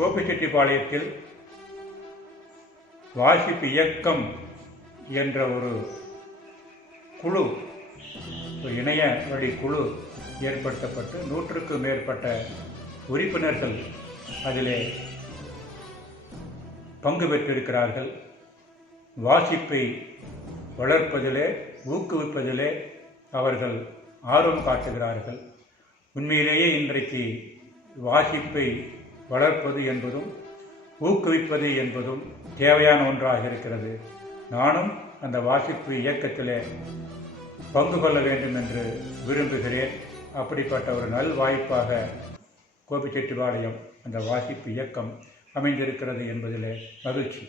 கோபிச்செட்டிப்பாளையத்தில் வாசிப்பு இயக்கம் என்ற ஒரு குழு, ஒரு இணைய வழி குழு ஏற்படுத்தப்பட்டு 100க்கும் மேற்பட்ட உறுப்பினர்கள் அதிலே பங்கு பெற்றிருக்கிறார்கள். வாசிப்பை வளர்ப்பதிலே, ஊக்குவிப்பதிலே அவர்கள் ஆர்வம் காட்டுகிறார்கள். உண்மையிலேயே இன்றைக்கு வாசிப்பை வளர்ப்பது என்பதும் ஊக்குவிப்பது என்பதும் தேவையான ஒன்றாக இருக்கிறது. நானும் அந்த வாசிப்பு இயக்கத்திலே பங்கு கொள்ள வேண்டும் என்று விரும்புகிறேன். அப்படிப்பட்ட ஒரு நல் வாய்ப்பாக கோபிச்செட்டிப்பாளையம் அந்த வாசிப்பு இயக்கம் அமைந்திருக்கிறது என்பதிலே மகிழ்ச்சி.